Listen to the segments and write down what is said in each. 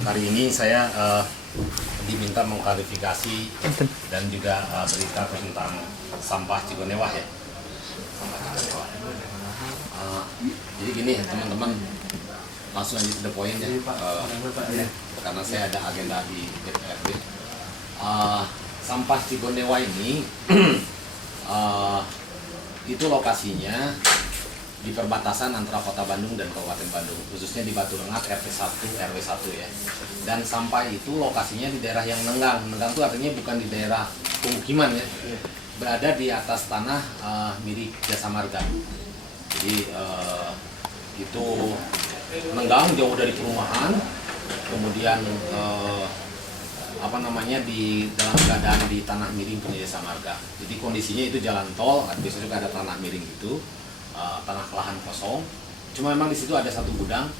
Hari ini saya diminta mengklarifikasi dan juga berita tentang sampah Cigonewah ya. Sampah Cigonewah. Jadi gini teman-teman, langsung aja to the point ya. Karena saya ada agenda di DPRD. Sampah Cigonewah ini itu lokasinya di perbatasan antara Kota Bandung dan Kabupaten Bandung, khususnya di Batu Rengat RT 1 RW 1 ya. Dan sampah itu lokasinya di daerah yang nenggang. Nenggang itu artinya bukan di daerah pemukiman ya. Berada di atas tanah milik Jasa Marga. Jadi itu nenggang jauh dari perumahan. Kemudian di dalam keadaan di tanah miring punya Jasa Marga. Jadi kondisinya itu jalan tol, biasanya juga ada tanah miring itu. Tanah lahan kosong. Cuma memang di situ ada satu gudang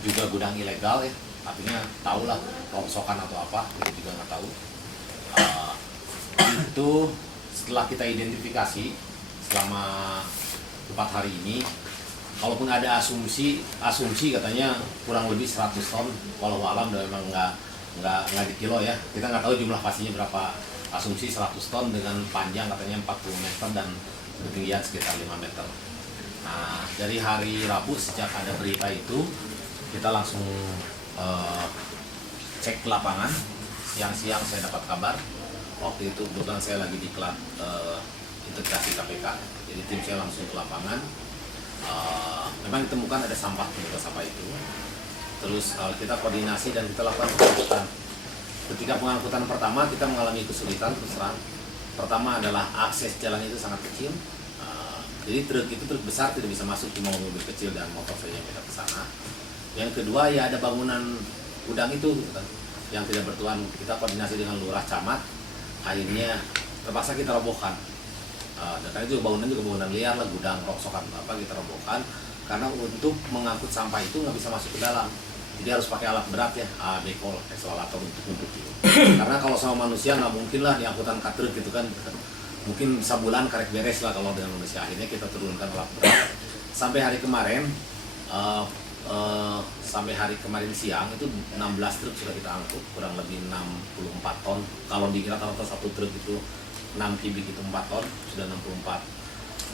juga gudang ilegal ya. Artinya tahulah rongsokan atau apa, kita juga nggak tahu. Itu setelah kita identifikasi selama 4 hari ini, kalaupun ada asumsi katanya kurang lebih 100 ton, walau alam dan memang nggak di kilo ya. Kita nggak tahu jumlah pastinya berapa. Asumsi 100 ton dengan panjang katanya 40 meter dan ketinggian sekitar 5 meter. Nah, dari hari Rabu sejak ada berita itu, kita langsung cek ke lapangan. Siang-siang saya dapat kabar. Waktu itu kebetulan saya lagi di klat integrasi KPK. Jadi tim saya langsung ke lapangan. Memang ditemukan ada sampah penyebab sampah itu. Terus kita koordinasi dan kita lakukan pengangkutan. Ketika pengangkutan pertama kita mengalami kesulitan terus terang. Pertama adalah akses jalan itu sangat kecil, jadi truk besar tidak bisa masuk, cuma mobil kecil dan motor saja yang kita ke sana. Yang kedua ya ada bangunan gudang itu gitu kan, yang tidak bertuan. Kita koordinasi dengan lurah camat, akhirnya terpaksa kita robohkan. Dan karena itu bangunan juga bangunan liar lah, gudang rongsokan apa kita robohkan, karena untuk mengangkut sampah itu nggak bisa masuk ke dalam. Jadi harus pakai alat berat ya, bekol, ekskavator untuk gitu. Karena kalau sama manusia nggak mungkin lah diangkutan truk gitu kan. Mungkin sebulan karek beres lah kalau dengan manusia. Akhirnya kita turunkan alat berat. Sampai hari kemarin siang itu 16 truk sudah kita angkut, kurang lebih 64 ton. Kalau dikira rata-rata satu truk itu 6 kubik itu 4 ton, sudah 64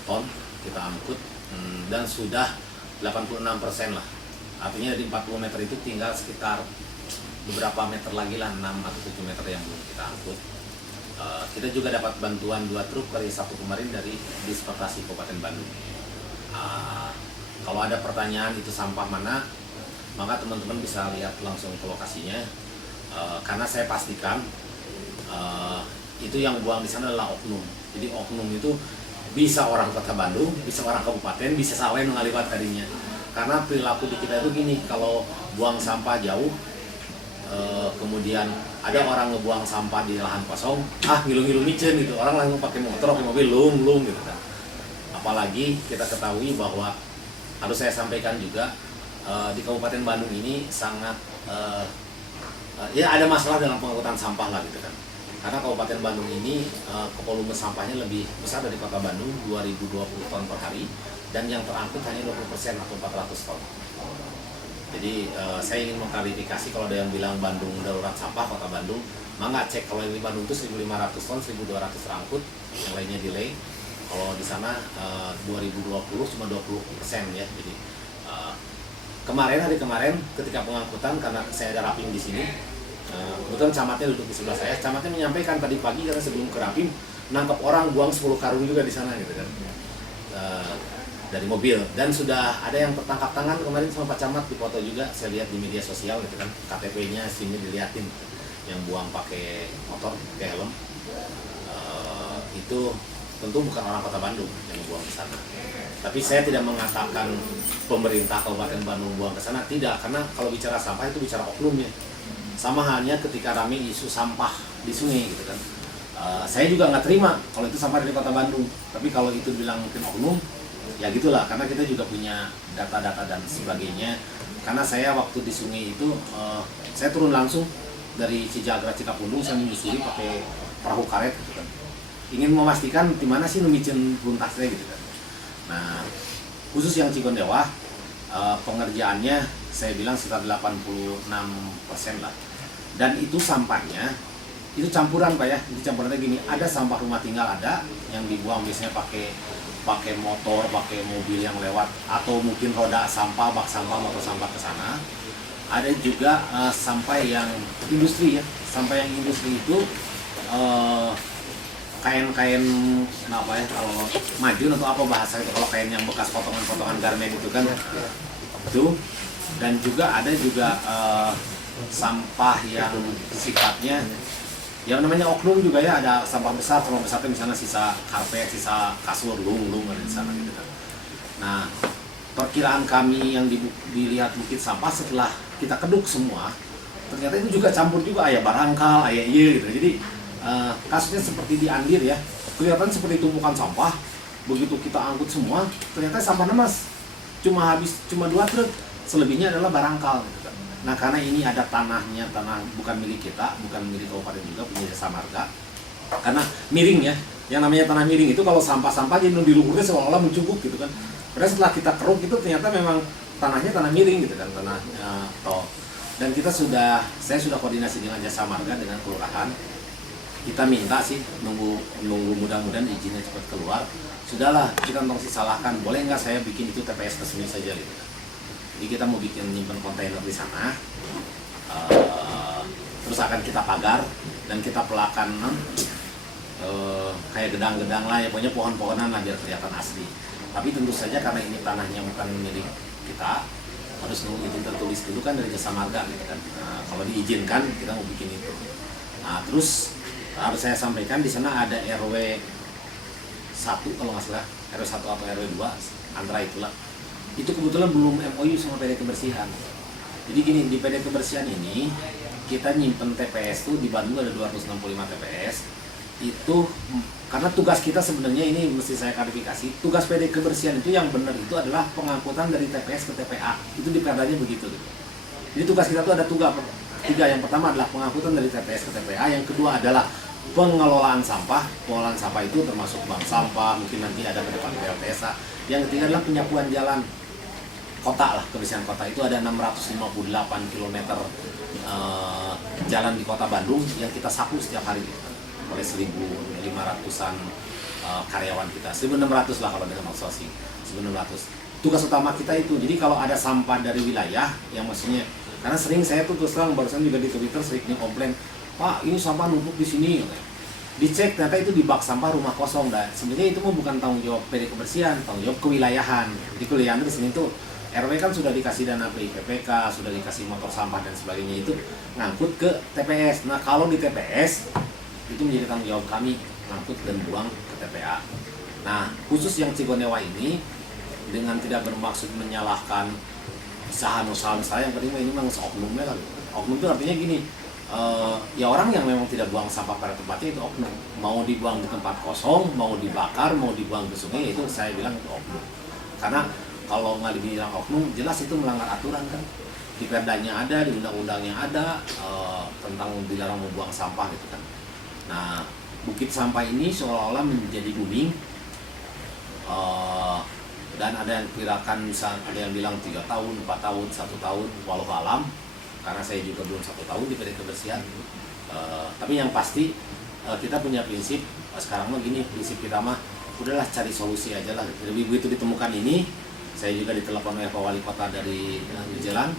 ton kita angkut dan sudah 86% lah. Artinya dari 40 meter itu tinggal sekitar beberapa meter lagi lah, 6 atau 7 meter yang belum kita angkut. Kita juga dapat bantuan 2 truk dari Sabtu kemarin dari Disportasi Kabupaten Bandung. Kalau ada pertanyaan itu sampah mana, maka teman-teman bisa lihat langsung ke lokasinya. Karena saya pastikan itu yang buang di sana adalah oknum. Jadi oknum itu bisa orang Kota Bandung, bisa orang kabupaten, bisa sawah ngaliwat tadinya. Karena perilaku di kita itu gini, kalau buang sampah jauh, kemudian ada orang ngebuang sampah di lahan kosong, ngilu-ngilu micen gitu, orang langsung pakai motor, pakai mobil, lung gitu kan. Apalagi kita ketahui bahwa, harus saya sampaikan juga, di Kabupaten Bandung ini sangat, ya ada masalah dalam pengangkutan sampah lah gitu kan. Karena Kabupaten Bandung ini volume sampahnya lebih besar dari Kota Bandung, 2020 ton per hari. Dan yang terangkut hanya 20% atau 400 ton. Jadi saya ingin mengklarifikasi kalau ada yang bilang Bandung darurat sampah, Kota Bandung, maka cek kalau di Bandung itu 1.500 ton, 1.200 terangkut, yang lainnya delay. Kalau di sana 2020 cuma 20% ya. Jadi hari kemarin ketika pengangkutan, karena saya ada rapim di sini, kebetulan camatnya duduk di sebelah saya. Camatnya menyampaikan tadi pagi karena sebelum ke rapim nangkap orang buang 10 karung juga di sana gitu kan. Dari mobil, dan sudah ada yang tertangkap tangan kemarin sama Pak Camat, di foto juga saya lihat di media sosial gitu kan, KTP-nya sini diliatin yang buang pakai motor pakai helm. Itu tentu bukan orang Kota Bandung yang buang ke sana. Tapi saya tidak mengatakan pemerintah Kabupaten Bandung buang ke sana, tidak, karena kalau bicara sampah itu bicara oknumnya. Sama halnya ketika rame isu sampah di sungai gitu kan. Saya juga nggak terima kalau itu sampah dari Kota Bandung, tapi kalau itu bilang mungkin oknum, ya gitulah, karena kita juga punya data-data dan sebagainya. Karena saya waktu di sungai itu, saya turun langsung dari Cijagra Cikapundung, saya menyusuri pakai perahu karet gitu kan. Ingin memastikan di mana sih nemicen buntasnya gitu kan. Nah, khusus yang Cigonewah, pengerjaannya saya bilang sekitar 86% lah. Dan itu sampahnya itu campuran Pak ya. Itu campurannya gini, ada sampah rumah tinggal ada yang dibuang biasanya pakai motor, pakai mobil yang lewat, atau mungkin roda sampah, bak sampah, motor sampah ke sana. Ada juga sampah yang industri ya. Sampah yang industri itu kain-kain apa ya, kalau majun atau apa bahasa itu, kalau kain yang bekas potongan-potongan garmen itu kan itu. Dan juga ada juga sampah yang sifatnya yang namanya oknum juga ya, ada sampah besar itu misalnya sisa karpet, sisa kasur, lung ada di sana gitu kan. Nah, perkiraan kami yang dilihat bukit sampah setelah kita keduk semua, ternyata itu juga campur juga, ayah barangkal, ayah iya gitu. Jadi kasusnya seperti di Andir ya, kelihatan seperti tumpukan sampah, begitu kita angkut semua, ternyata sampahnya mas cuma 2 truk, selebihnya adalah barangkal gitu kan. Nah, karena ini ada tanah bukan milik kita, bukan milik kabupaten juga, punya Jasa Marga. Karena miring ya, yang namanya tanah miring itu kalau sampah-sampah jadi di luhurnya seolah-olah mencubuk gitu kan. Karena setelah kita keruk itu ternyata memang tanahnya tanah miring gitu kan, tanah tol. Dan saya sudah koordinasi dengan Jasa Marga, dengan kelurahan. Kita minta sih nunggu mudah-mudahan izinnya cepat keluar. Sudahlah, kita tolong salahkan, boleh nggak saya bikin itu TPS resmi saja gitu kan. Jadi kita mau bikin nyimpen kontainer di sana, terus akan kita pagar dan kita pelakan kayak gedang-gedang lah ya, pokoknya pohon-pohonan lah biar kelihatan asli. Tapi tentu saja karena ini tanahnya bukan milik kita, harus nunggu izin tertulis dulu kan dari Jasa Marga gitu kan. Nah, kalau diizinkan kita mau bikin itu. Nah, terus harus saya sampaikan di sana ada RW 1 kalau nggak salah, RW 1 atau RW 2 antara itulah. Itu kebetulan belum MOU sama PD Kebersihan. Jadi gini, di PD Kebersihan ini kita nyimpen TPS tuh di Bandung ada 265 TPS. Itu karena tugas kita sebenarnya ini mesti saya klarifikasi, tugas PD Kebersihan itu yang benar itu adalah pengangkutan dari TPS ke TPA. Itu di perdanya begitu. Jadi tugas kita tuh ada 3. Yang pertama adalah pengangkutan dari TPS ke TPA, yang kedua adalah pengelolaan sampah. Pengelolaan sampah itu termasuk bank sampah, mungkin nanti ada ke depan PLTSA. Yang ketiga adalah penyapuan jalan kota lah, kebersihan kota. Itu ada 658 km jalan di kota Bandung yang kita sapu setiap hari oleh 1.500-an karyawan kita, 1.600 lah kalau dengan outsourcing, 1.600. Tugas utama kita itu, jadi kalau ada sampah dari wilayah yang maksudnya, karena sering saya tuh terus terang barusan juga di Twitter seringnya komplain, Pak ini sampah numpuk di sini, dicek ternyata itu di bak sampah rumah kosong. Dan sebenarnya itu bukan tanggung jawab PD Kebersihan, tanggung jawab kewilayahan. Jadi kewilayahan di sini tuh RW kan sudah dikasih dana PIPPK, sudah dikasih motor sampah dan sebagainya, itu ngangkut ke TPS. Nah, kalau di TPS itu menjadi tanggung jawab kami ngangkut dan buang ke TPA. Nah, khusus yang Cigonewa ini dengan tidak bermaksud menyalahkan usaha-usaha yang penting ini memang oknumnya kan. Oknum itu artinya gini, ya orang yang memang tidak buang sampah pada tempatnya itu oknum. Mau dibuang di tempat kosong, mau dibakar, mau dibuang ke sungai, itu saya bilang itu oknum. Karena kalau nggak dibilang oknum, jelas itu melanggar aturan kan. Di perdanya ada, di undang-undangnya ada tentang dilarang membuang sampah gitu kan. Nah, bukit sampah ini seolah-olah menjadi booming, dan ada yang kirakan, ada yang bilang 3 tahun, 4 tahun, 1 tahun, walau alam, karena saya juga belum 1 tahun di PD Kebersihan. Tapi yang pasti kita punya prinsip sekarang mah gini, prinsip kita mah udahlah cari solusi aja lah. Jadi begitu ditemukan ini, saya juga ditelepon oleh Pak Wali Kota dari New Zealand,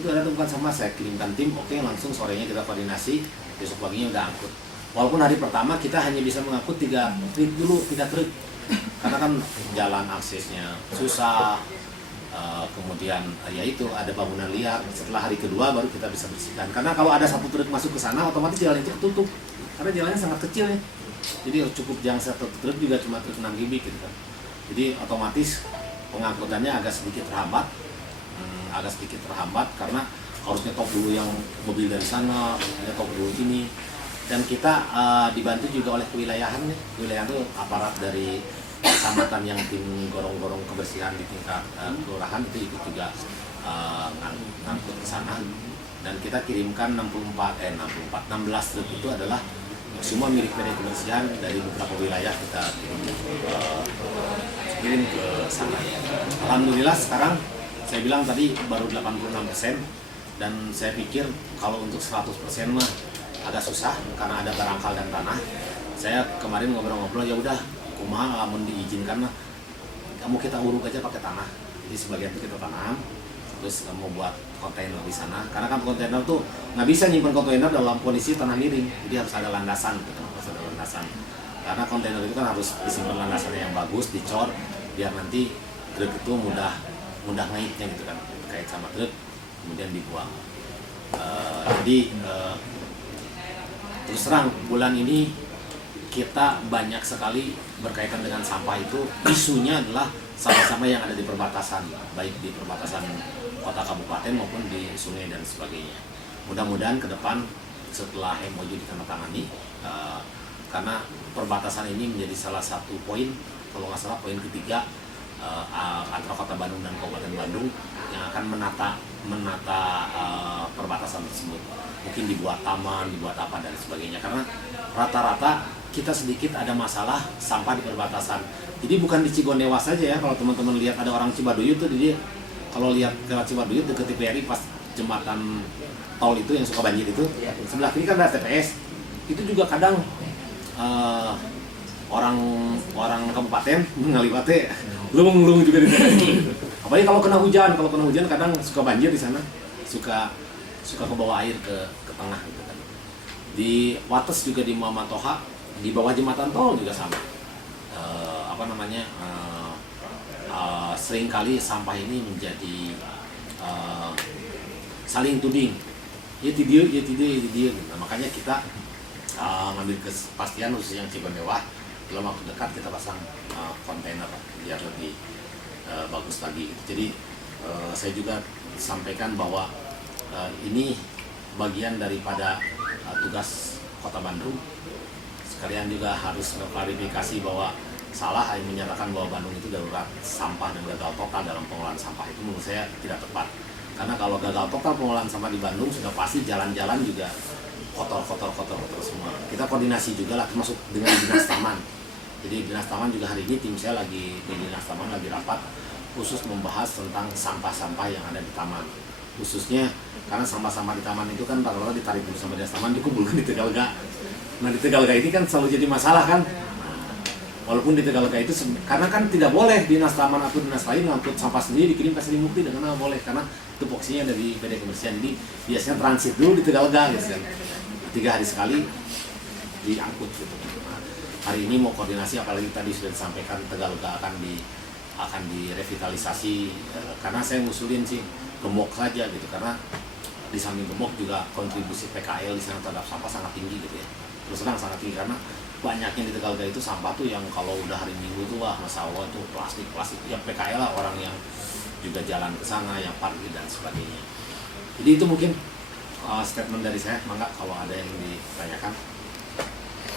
itu ada temukan sama, saya kirimkan tim, oke, langsung sorenya kita koordinasi, besok paginya udah angkut. Walaupun hari pertama kita hanya bisa mengangkut 3 truk, karena kan jalan aksesnya susah, kemudian ya itu ada bangunan liar. Setelah hari kedua baru kita bisa bersihkan, karena kalau ada 1 truk masuk ke sana otomatis jalan itu ketutup, karena jalannya sangat kecil ya. Jadi cukup yang 1 truk juga cuma truk 6 kubik gitu kan. Jadi otomatis pengangkutannya agak sedikit terhambat karena harus nyetok dulu yang mobil dari sana, nyetok dulu ini. Dan kita dibantu juga oleh kewilayahan nih. Kewilayahan itu aparat dari kecamatan yang tim gorong-gorong kebersihan di tingkat kelurahan itu ikut juga ngangkut ke sana. Dan kita kirimkan 16 truk itu adalah semua milik PD Kebersihan dari beberapa wilayah, kita kirim ke sana. Alhamdulillah sekarang saya bilang tadi baru 86%, dan saya pikir kalau untuk 100% mah agak susah karena ada barangkal dan tanah. Saya kemarin ngobrol-ngobrol, ya udah kumaha lamun diizinkan mah kamu kita uruk aja pakai tanah. Jadi sebagian itu kita tanam, terus mau buat kontainer di sana. Karena kan kontainer tuh nggak bisa nyimpan kontainer dalam kondisi tanah miring, jadi harus ada landasan, gitu. Harus ada landasan. Karena kontainer itu kan harus disimpan landasannya yang bagus, dicor, biar nanti truk itu mudah ngaitnya gitu kan, kait sama truk, kemudian dibuang. Terus terang bulan ini kita banyak sekali berkaitan dengan sampah itu. Isunya adalah sampah-sampah yang ada di perbatasan, baik di perbatasan kota kabupaten maupun di sungai dan sebagainya. Mudah-mudahan ke depan setelah MOU ditandatangani, karena perbatasan ini menjadi salah satu poin, kalau nggak salah poin ketiga, antara kota Bandung dan Kabupaten Bandung yang akan menata perbatasan tersebut. Mungkin dibuat taman, dibuat apa dan sebagainya. Karena rata-rata kita sedikit ada masalah sampah di perbatasan. Jadi bukan di Cigondewa saja ya. Kalau teman-teman lihat ada orang Cibaduyut tuh, jadi kalau lihat ke Cibaduyut dekat TPRI pas jembatan tol itu yang suka banjir itu, sebelah kiri kan ada TPS. Itu juga kadang orang kabupaten ngaliwate lung juga di sana. Apalagi kalau kena hujan kadang suka banjir di sana, suka ke bawah air ke tengah gitu kan. Di Wates juga di Muhammad Toha, di bawah jembatan tol juga sama. Seringkali sampah ini menjadi saling tuding. Ya tidak gitu. Nah, makanya kita ngambil kepastian khusus yang Cigondewa, dalam waktu dekat kita pasang kontainer biar lebih bagus lagi gitu. Jadi saya juga sampaikan bahwa ini bagian daripada tugas Kota Bandung. Sekalian juga harus klarifikasi bahwa salah yang menyatakan bahwa Bandung itu darurat sampah dan gagal total dalam pengelolaan sampah. Itu menurut saya tidak tepat. Karena kalau gagal total pengelolaan sampah di Bandung, sudah pasti jalan-jalan juga kotor semua. Kita koordinasi juga lah, termasuk dengan Dinas Taman. Jadi Dinas Taman juga hari ini tim saya lagi di Dinas Taman lagi rapat khusus membahas tentang sampah-sampah yang ada di taman. Khususnya karena sampah-sampah di taman itu kan rata-rata ditarik dulu sama Dinas Taman, dikumpulkan di Tegalga. Nah di Tegalga ini kan selalu jadi masalah kan. Walaupun di Tegalga itu karena kan tidak boleh Dinas Taman atau dinas lain ngangkut sampah sendiri dikirim ke Srimukti, dengan nggak boleh karena itu boksinya dari PD Kebersihan. Jadi biasanya transit dulu di Tegalga gitu kan. 3 hari sekali diangkut gitu. Nah, hari ini mau koordinasi, apalagi tadi sudah disampaikan Tegalga akan direvitalisasi, karena saya ngusulin sih Gembok saja gitu, karena di samping Gembok juga kontribusi PKL di sana terhadap sampah sangat tinggi gitu ya. Terus terang sangat tinggi karena banyaknya di Tegalga itu sampah tuh yang kalau udah hari Minggu tuh wah Masya Allah tuh plastik ya PKL lah, orang yang juga jalan ke sana yang parkir dan sebagainya. Jadi itu mungkin statement dari saya. Mangga kalau ada yang ditanyakan.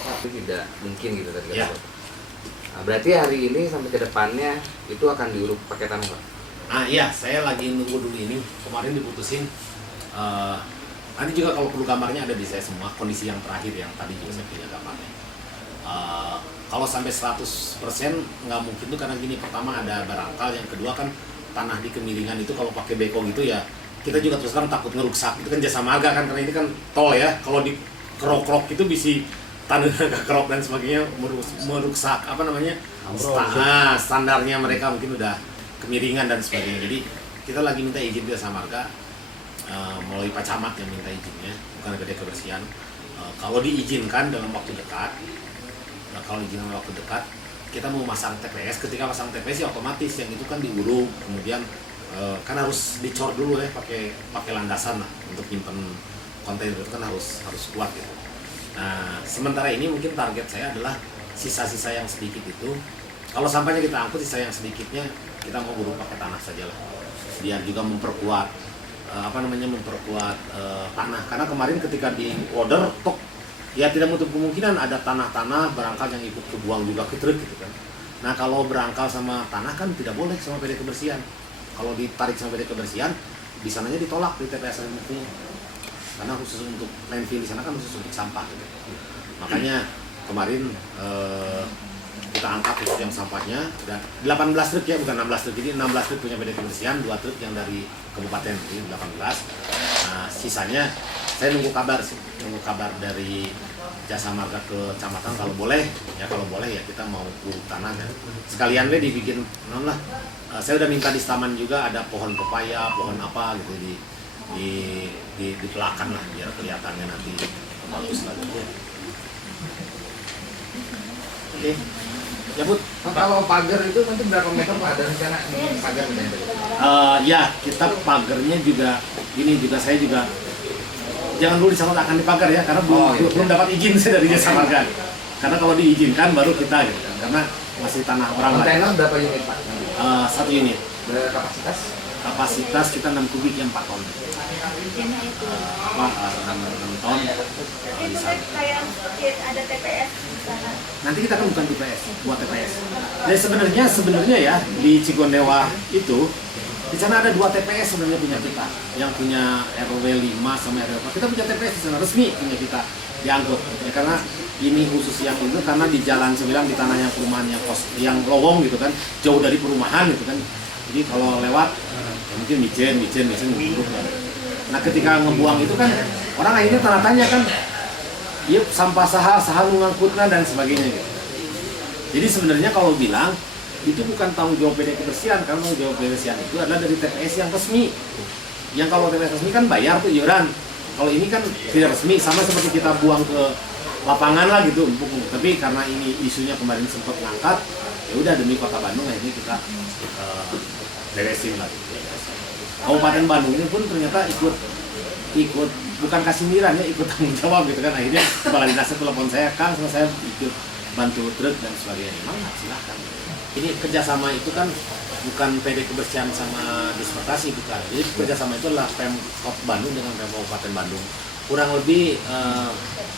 Tapi tidak mungkin gitu tadi ya. Nah, berarti hari ini sampai ke depannya itu akan diuruk pakai tanah Pak? Iya, saya lagi nunggu dulu ini. Kemarin diputusin. Nanti juga kalau perlu gambarnya ada di saya semua. Kondisi yang terakhir yang tadi juga saya pilih gambarnya. Kalau sampai 100% nggak mungkin tuh, karena gini, pertama ada barangkal, yang kedua kan tanah di kemiringan itu kalau pakai beko gitu ya, kita juga terus terang takut ngeruksak. Itu kan jasa marga kan, karena ini kan tol ya, kalau di kerok-kerok itu bisa tanah kerok dan sebagainya, meruksak apa namanya standarnya mereka mungkin udah kemiringan dan sebagainya. Jadi kita lagi minta izin ke jasa marga melalui Pak Camat yang minta izinnya, bukan PD Kebersihan. Kalau diizinkan dalam waktu dekat, kita mau masang TPS. Ketika pasang TPS ya otomatis yang itu kan diuruk, kemudian kan harus dicor dulu ya, pakai landasan lah untuk nyimpen kontainer itu kan harus kuat gitu. Nah sementara ini mungkin target saya adalah sisa-sisa yang sedikit itu, kalau sampahnya kita angkut, sisa yang sedikitnya kita mau uruk pakai tanah saja lah, biar juga memperkuat tanah. Karena kemarin ketika di order tok ya tidak menutup kemungkinan ada tanah-tanah berangkal yang ikut kebuang juga ke truk gitu kan. Nah kalau berangkal sama tanah kan tidak boleh sama PD Kebersihan. Kalau ditarik sama PD Kebersihan, di sananya ditolak di TPS Srimukti. Karena khusus untuk landfill di sana kan khusus untuk sampah gitu. Makanya kemarin kita angkat khusus yang sampahnya. Dan 18 truk ya, bukan 16 truk. Jadi 16 truk punya PD Kebersihan, 2 truk yang dari kabupaten, jadi 18. Nah, sisanya saya nunggu kabar sih, nunggu kabar dari Jasa Marga ke kecamatan kalau boleh ya kita mau uruk tanah ya. Sekalian deh dibikin non lah. Saya udah minta di taman juga ada pohon pepaya, pohon apa gitu di pelakan lah biar kelihatannya nanti bagus lagi. Oke. Ya Bud. Kalau pagar itu nanti berapa meter Pak? Ada rencana pagar Ya kita pagarnya juga ini juga saya juga jangan dulu disangkut akan dipagar ya karena belum dapat izin saya dari Jasa Marga. Karena kalau diizinkan baru kita gitu kan. Karena masih tanah orang lain. Kontainer berapa unit Pak? 1 unit. Berkapasitas? Kapasitas kita 6 kubik yang 4 ton. 6 ton. Itu kan kayak ada TPS di sana. Nanti kita kan bukan TPS, buat TPS. Jadi sebenarnya ya di Cigondewa itu di sana ada 2 TPS sebenarnya punya kita, yang punya RW 5 sama RW 4. Kita punya TPS di sana resmi punya kita diangkut. Ya, karena ini khusus yang itu karena di Jalan 9 di tanahnya perumahan yang lowong gitu kan, jauh dari perumahan gitu kan. Jadi kalau lewat ya mungkin micin buruk kan. Nah ketika ngebuang itu kan orang akhirnya tanda tanya kan, iya sampah saha mengangkutnya dan sebagainya gitu. Jadi sebenarnya kalau bilang itu bukan tanggung jawab PD Kebersihan, karena tanggung jawab kebersihan itu adalah dari TPS yang resmi. Yang kalau TPS resmi kan bayar tuh iuran. Kalau ini kan tidak resmi, sama seperti kita buang ke lapangan lah gitu. Tapi karena ini isunya kemarin sempat ngangkat, ya udah demi Kota Bandung ini kita beresin lah. Kabupaten Bandung ini pun ternyata ikut bukan kasimiran ya, ikut tanggung jawab gitu kan. Akhirnya kepala dinasnya telepon saya, Kang, saya ikut bantu truk dan sebagainya. Memang silakan. Ini kerjasama itu kan bukan PD Kebersihan sama Disportasi, bukan. Jadi kerjasama itu adalah Pemkot Bandung dengan Pemkot Kabupaten Bandung. Kurang lebih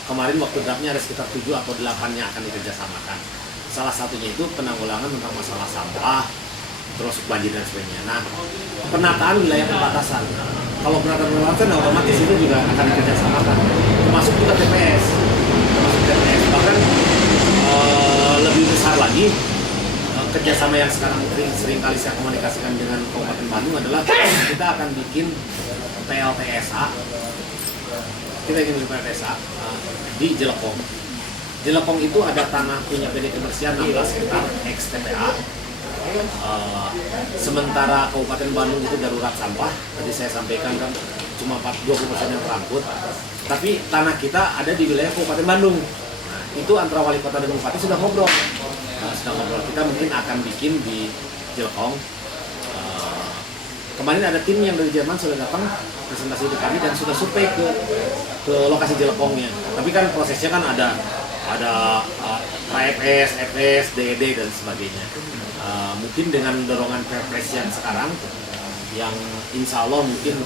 kemarin waktu draftnya ada sekitar 7 atau 8-nya akan dikerjasamakan. Salah satunya itu penanggulangan tentang masalah sampah, terus banjir dan sebagainya. Nah, penataan wilayah perbatasan. Kalau penataan perbatasan otomatis itu juga akan dikerjasamakan. Termasuk juga TPS. Bahkan lebih besar lagi kerjasama yang sekarang sering kali saya komunikasikan dengan Kabupaten Bandung adalah kita akan bikin PLTSA. Kita ingin bikin PLTSA di Jelekong. Jelekong itu ada tanah punya PD Kebersihan 16 hektar ex TPA. Sementara Kabupaten Bandung itu darurat sampah. Tadi saya sampaikan kan cuma 20% yang terangkut. Tapi tanah kita ada di wilayah Kabupaten Bandung. Nah, itu antara wali kota dan bupati sudah ngobrol. Kita mungkin akan bikin di Jelekong. Kemarin ada tim yang dari Jerman sudah datang presentasi di kami dan sudah survei ke lokasi Jelekongnya. Tapi kan prosesnya kan ada KFS, FS, DED dan sebagainya. Mungkin dengan dorongan Perpres yang sekarang, yang insya Allah mungkin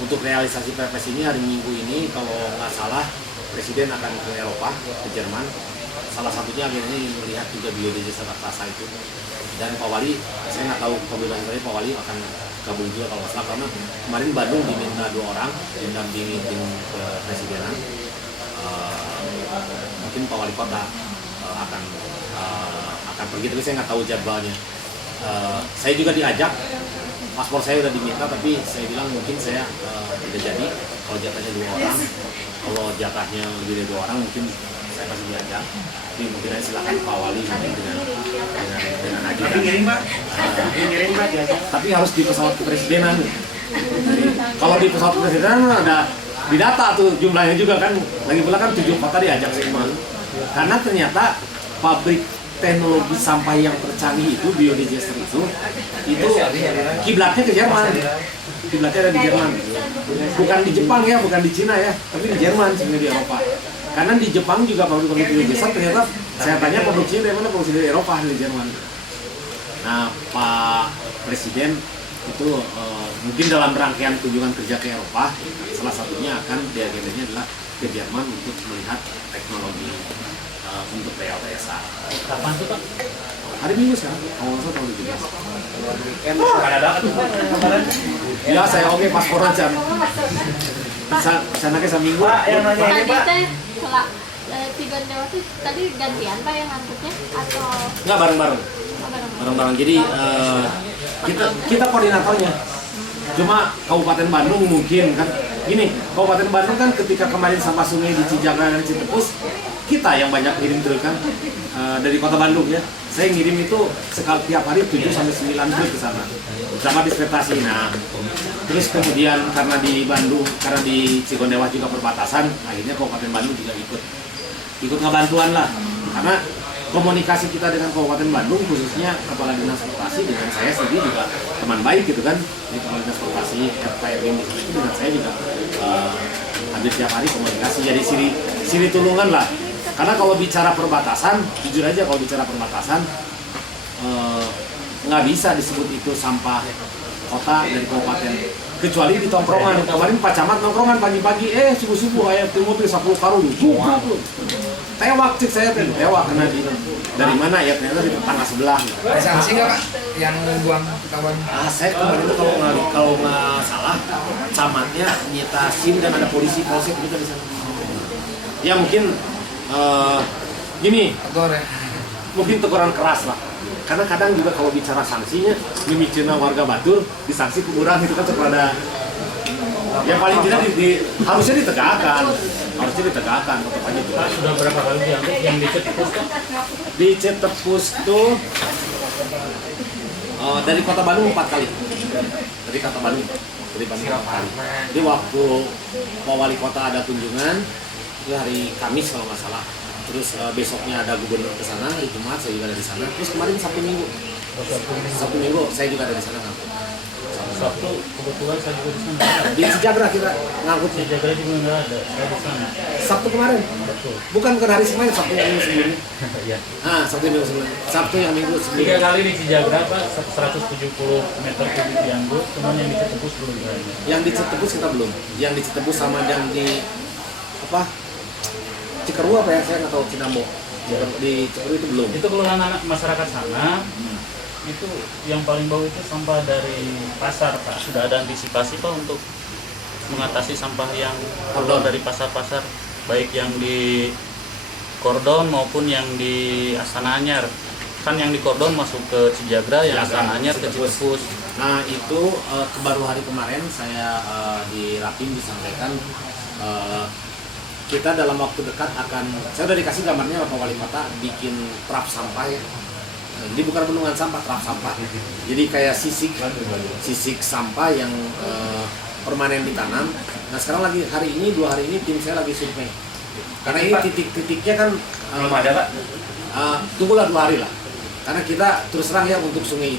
untuk realisasi Perpres ini hari Minggu ini kalau nggak salah Presiden akan ke Eropa, ke Jerman. Salah satunya akhirnya ingin melihat juga biodiversitas raksasa itu. Dan Pak Wali, saya nggak tahu pembebasan tadi Pak Wali akan gabung juga kalau nggak salah, karena kemarin Bandung diminta 2 orang mendampingi tim kepresidenan. Mungkin Pak Wali Kota akan pergi, tapi saya nggak tahu jadwalnya. Saya juga diajak, paspor saya udah diminta, tapi saya bilang mungkin saya tidak jadi. Kalau jatahnya 2 orang, kalau jatahnya lebih dari 2 orang mungkin saya pasti diajak. Jadi mungkin silakan Pak Wali mungkin dengan ajudan. Tapi harus di pesawat kepresidenan. Jadi, kalau di pesawat kepresidenan ada di data tuh jumlahnya juga kan. Lagi pula kan 7 kota diajak semua. Karena ternyata pabrik teknologi sampah yang tercanggih itu biodigester itu kiblatnya ke Jerman. Kiblatnya ada di Jerman. Bukan di Jepang ya, bukan di Cina ya, tapi di Jerman sebenarnya, di Eropa. Karena di Jepang juga pabrik biodiesel ternyata saya tanya produksinya dari mana, produksi dari Eropa, dari Jerman. Nah, Pak Presiden itu mungkin dalam rangkaian kunjungan kerja ke Eropa, salah satunya akan di agendanya adalah ke Jerman untuk melihat teknologi untuk PLTSA. Kapan tuh Pak? Hari Minggu sekarang, kalau nggak salah tahun 17. Kanada kan tuh kemarin. Ya saya oke pasporan jam. Sana ke seminggu. Pak, yang nanya ini Pak. Tadi teh Cigondewa tuh tadi gantian Pak yang ngangkutnya atau Nggak bareng-bareng. Bareng-bareng. Jadi kita koordinatornya. Cuma Kabupaten Bandung mungkin kan gini, Kabupaten Bandung kan ketika kemarin sampah sungai di Cijaga dan Citepus, kita yang banyak kirim truk kan dari Kota Bandung ya. Saya ngirim itu sekali tiap hari 7 sampai 9 truk ke sana. Sama dispensasi. Nah, terus kemudian karena di Bandung, karena di Cigondewa juga perbatasan, akhirnya Kabupaten Bandung juga ikut ngebantuan lah. Karena komunikasi kita dengan Kabupaten Bandung, khususnya Kepala Dinas Transportasi dengan saya sendiri juga teman baik gitu kan. Di Kepala Dinas Transportasi, RPRW di sana itu dengan saya juga hampir tiap hari komunikasi. Jadi siri tulungan lah. Karena kalau bicara perbatasan, jujur aja kalau bicara perbatasan nggak bisa disebut itu sampah kota dari kabupaten, kecuali di tongkrongan. Kemarin Pak Camat nongkrongan pagi-pagi, subuh-subuh ayam mobil 10 karung, tewak cik saya tuh, tewak karena dari mana ya, ternyata di tetangga sebelah. Ada sanksi nggak Pak yang buang kawan? Saya kemarin itu kalau nggak salah, camatnya nyita SIM dan ada polisi polsek juga di sana. Ya mungkin gini, mungkin teguran keras lah. Karena kadang juga kalau bicara sanksinya, mimicina warga Batur, disanksi kurang itu kan kepada yang paling tidak harusnya ditegakkan, tetap aja juga. Sudah berapa kali diangkut yang di Citepus tuh? Di Citepus tuh dari Kota Bandung 4 kali. Dari Kota Bandung 4 kali. Jadi waktu Pak Wali Kota ada kunjungan, itu hari Kamis kalau nggak salah. Terus besoknya ada gubernur ke sana, hari Jumat saya juga ada di sana. Terus kemarin Sabtu Minggu saya juga ada di sana ngangkut. Sabtu kebetulan saya juga di sana. Di Cijagra kita ngangkut. Cijagra juga nggak ada, saya di sana. Sabtu kemarin. Betul. Bukan ke hari Senin, Sabtu yang minggu sebelumnya. Iya. Sabtu yang minggu sebelumnya. Sabtu yang minggu 3 sebelumnya. kali di Cijagra Pak, 170 meter kubik diangkut, cuman yang di Citepus belum berani. Yang di Citepus kita belum. Yang di Citepus sama yang di apa? Cikerua apa ya? Saya nggak tahu, Cinambo. Di Cikerua itu belum. Itu keluhan anak masyarakat sana. Itu yang paling bau itu sampah dari pasar Pak. Sudah ada antisipasi Pak untuk mengatasi sampah yang keluar dari pasar-pasar, baik yang di Kordon maupun yang di Astana Anyar. Kan yang di Kordon masuk ke Cijagra, yang Astana Anyar ke Citepus. Nah itu baru hari kemarin saya di Rapim disampaikan kita dalam waktu dekat akan, saya udah dikasih gambarnya Bapak Wali Kota bikin trap sampah ya. Ini bukan bendungan sampah, trap sampah. Jadi kayak sisik sampah yang permanen ditanam. Nah sekarang lagi hari ini 2 hari ini tim saya lagi survei. Karena ini titik-titiknya kan Belum ada Pak? tunggulah 2 hari lah. Karena kita terus terang ya untuk sungai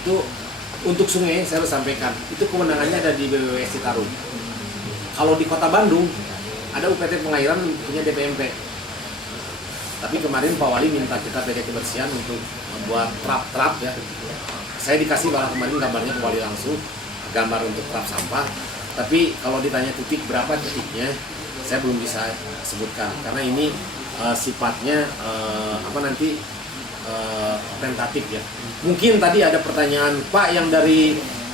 saya harus sampaikan itu kewenangannya ada di BWWS Citarum. Kalau di Kota Bandung ada UPT Pengairan punya DPMP. Tapi kemarin Pak Wali minta kita PT Kebersihan untuk membuat trap ya. Saya dikasih malah kemarin gambarnya Pak Wali langsung, gambar untuk trap sampah. Tapi kalau ditanya titik berapa titiknya, saya belum bisa sebutkan karena ini sifatnya tentatif ya. Mungkin tadi ada pertanyaan Pak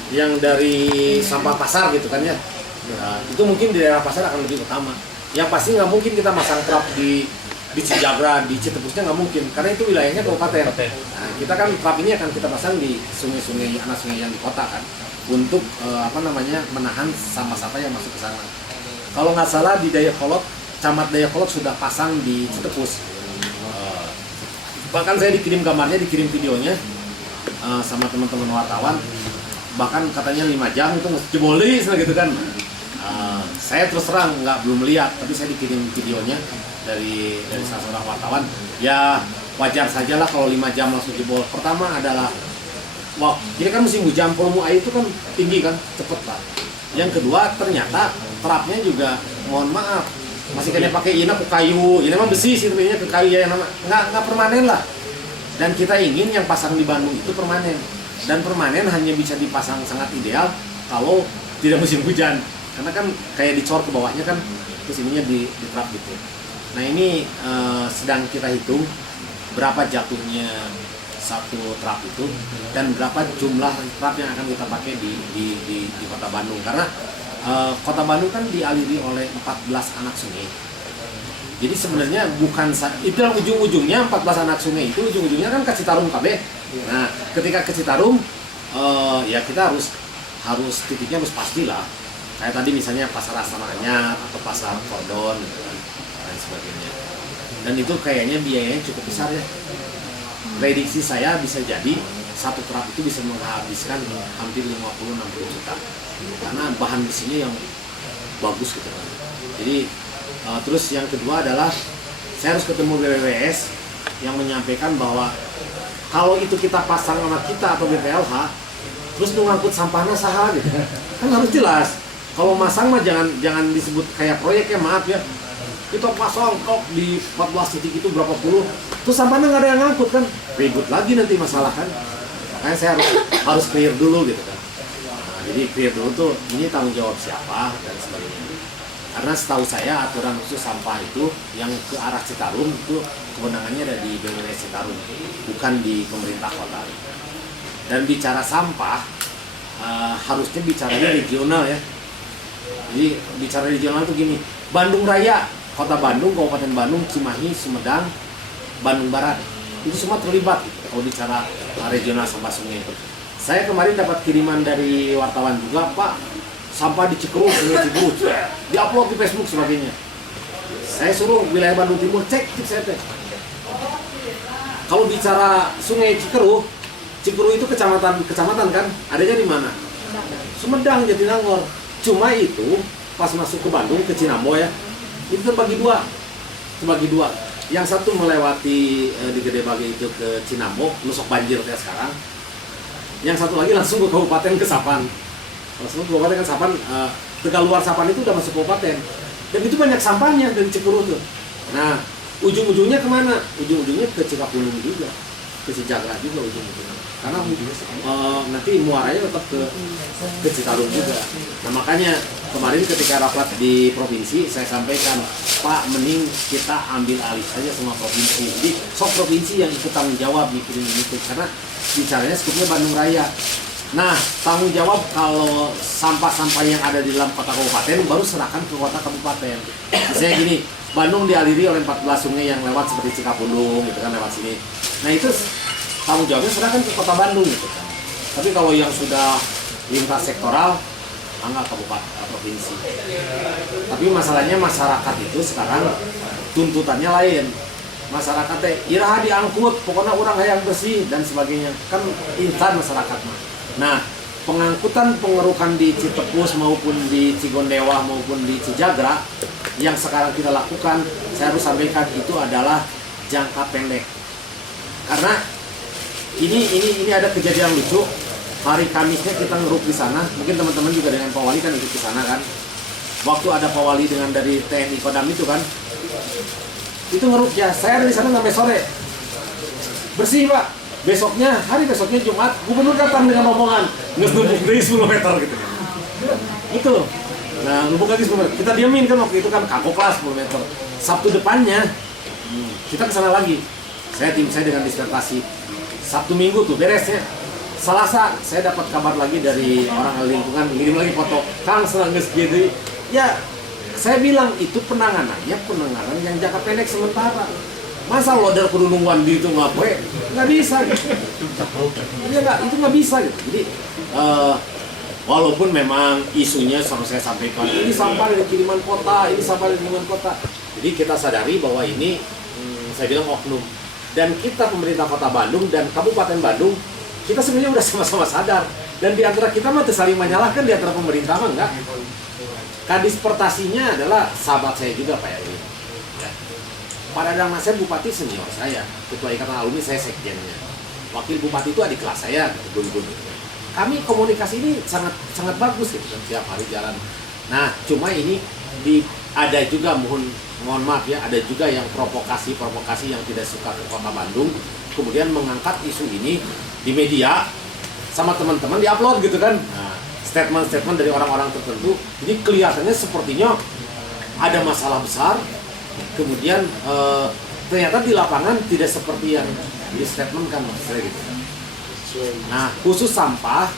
yang dari sampah pasar gitu kan ya. Nah, itu mungkin di daerah pasar akan lebih utama. Yang pasti nggak mungkin kita masang trap di Cijagra, di Citepusnya nggak mungkin, karena itu wilayahnya kabupaten. Nah, kita kan trap ini akan kita pasang di sungai-sungai, anak sungai yang di kota kan, untuk menahan sampah-sampah yang masuk ke sana. Kalau nggak salah di Dayakolot, Camat Dayakolot sudah pasang di Citepus. Bahkan saya dikirim gambarnya, dikirim videonya sama teman-teman wartawan. Bahkan katanya 5 jam itu jeboli gitu kan. Saya terus terang belum lihat, tapi saya dikirim videonya dari salah seorang wartawan. Ya wajar saja lah kalau 5 jam langsung jebol. Pertama adalah ini kan musim hujan, volume air itu kan tinggi kan, cepet lah. Yang kedua ternyata terapnya juga mohon maaf masih kena pakai ke kayu, ini memang besi sih tapi ke kayu ya, yang nggak permanen lah. Dan kita ingin yang pasang di Bandung itu permanen, dan permanen hanya bisa dipasang sangat ideal kalau tidak musim hujan, karena kan kayak dicor ke bawahnya kan, terus ininya di trap gitu. Nah ini sedang kita hitung berapa jatuhnya satu trap itu dan berapa jumlah trap yang akan kita pakai di Kota Bandung, karena Kota Bandung kan dialiri oleh 14 anak sungai. Jadi sebenarnya bukan itu yang ujung-ujungnya 14 anak sungai itu ujung-ujungnya kan ke Citarum KB. Nah, ketika ke Citarum ya kita harus titiknya harus pastilah. Kayak tadi misalnya pasar Astana Anyar atau pasar Kordon gitu kan, dan sebagainya. Dan itu kayaknya biayanya cukup besar ya. Prediksi saya bisa jadi satu truk itu bisa menghabiskan hampir 50-60 juta. Karena bahan besinya yang bagus gitu kan. Jadi terus yang kedua adalah saya harus ketemu BPWS yang menyampaikan bahwa kalau itu kita pasang sama kita atau BPLH terus mengangkut sampahnya saha gitu kan harus jelas. Kalau masang mah jangan disebut kayak proyek ya, maaf ya, kita pasang kok di 14 titik itu berapa puluh terus sampahnya nggak ada yang ngangkut kan ribut lagi nanti masalah kan. Makanya saya harus clear dulu gitu kan. Nah, jadi clear dulu tuh ini tanggung jawab siapa dan sebagainya. Karena setahu saya aturan khusus sampah itu yang ke arah Citarum itu kewenangannya ada di BPWS Citarum, bukan di pemerintah kota. Dan bicara sampah harusnya bicaranya regional ya. Jadi bicara regional itu gini, Bandung Raya, Kota Bandung, Kabupaten Bandung, Cimahi, Sumedang, Bandung Barat itu semua terlibat gitu, kalau bicara regional sampah sungai itu. Saya kemarin dapat kiriman dari wartawan juga, Pak, sampah di Cikerus, Sungai Cikerus, diupload di Facebook sebagainya. Saya suruh wilayah Bandung Timur cek saya teh. Kalau bicara Sungai Cikerus itu kecamatan kan, adanya di mana? Sumedang, Jatinangor. Cuma itu pas masuk ke Bandung ke Cinambo ya, itu terbagi dua. Yang satu melewati di Gede Bage itu ke Cinambo, nusuk banjir kayak sekarang. Yang satu lagi langsung ke Kabupaten Sapan. Langsung ke Kabupaten Sapan, Tegaluar Sapan itu udah masuk kabupaten. Dan itu banyak sampahnya dari Cikerus tuh. Nah, ujung-ujungnya kemana? Ujung-ujungnya ke Cikapundung juga, ke Cijagra juga ujung-ujungnya. Karena nanti muaranya tetap ke Citarum juga. Nah makanya kemarin ketika rapat di provinsi saya sampaikan, Pak, mending kita ambil alih saja semua provinsi. Jadi sok provinsi yang ikut tanggung jawab mikirin itu, karena bicaranya skupnya Bandung Raya. Nah tanggung jawab kalau sampah-sampah yang ada di dalam kota kabupaten baru serahkan ke kota kabupaten. Misalnya gini, Bandung dialiri oleh 14 sungai yang lewat seperti Cikapundung gitu kan, lewat sini. Nah itu tanggung jawabnya serahkan ke kota Bandung gitu kan. Tapi kalau yang sudah lintas sektoral, enggak kabupaten provinsi. Tapi masalahnya masyarakat itu sekarang tuntutannya lain. Masyarakatnya iraha diangkut, pokoknya orang yang bersih dan sebagainya. Kan instan masyarakat mah. Nah, pengangkutan pengerukan di Citepus maupun di Cigondewa maupun di Cijagra yang sekarang kita lakukan, saya harus sampaikan itu adalah jangka pendek. Karena ini ada kejadian lucu. Hari Kamisnya kita ngeruk di sana. Mungkin teman-teman juga dengan Pak Wali kan ikut ke sana kan. Waktu ada Pak Wali dengan dari TNI Kodam itu kan, itu ngeruk ya. Saya dari sana sampai sore. Bersih Pak. Hari besoknya Jumat, gubernur datang dengan omongan ngenumpuk dari 10 meter gitu. Itu. Nah, numpuk lagi 10 meter. Kita diamin kan waktu itu kan kagok lah 10 meter. Sabtu depannya kita ke sana lagi. Tim saya dengan disertasi. Sabtu Minggu tuh beresnya. Selasa saya dapat kabar lagi dari orang lingkungan, ngirim lagi foto. Kang senang gitu. Ya, saya bilang itu penanganan yang jangka pendek sementara. Masa loader kudu nungguan di itu nggak bisa gitu. Ya itu nggak bisa gitu. Jadi walaupun memang isunya selalu saya sampaikan, ini sampah dari kiriman kota, Jadi kita sadari bahwa ini saya bilang oknum. Dan kita pemerintah Kota Bandung dan Kabupaten Bandung, kita sebenarnya udah sama-sama sadar. Dan di antara kita mah saling menyalahkan, di antara pemerintah mah enggak. Kadispertasinya adalah sahabat saya juga Pak Eri. Ya. Pak Dadang Nasir Bupati senior saya, Ketua Ikatan Alumni saya sekjennya. Wakil Bupati itu adik kelas saya, Gun-Gun. Kami komunikasi ini sangat bagus gitu kan, tiap hari jalan. Nah, cuma ini ada juga mohon maaf ya, ada juga yang provokasi yang tidak suka ke Kota Bandung, kemudian mengangkat isu ini di media sama teman-teman diupload gitu kan. Nah, statement dari orang-orang tertentu, jadi kelihatannya sepertinya ada masalah besar, kemudian ternyata di lapangan tidak seperti yang di statement kan maksudnya gitu. Nah, khusus sampah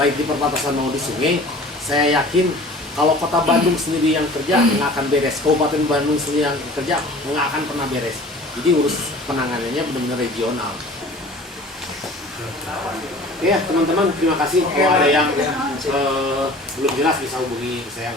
baik di perbatasan maupun di sungai, saya yakin Kalau kota Bandung sendiri yang kerja nggak akan beres, Kabupaten Bandung sendiri yang kerja nggak akan pernah beres. Jadi urus penanganannya benar-benar regional. Ya teman-teman, terima kasih. Kalau ada yang belum jelas bisa hubungi saya.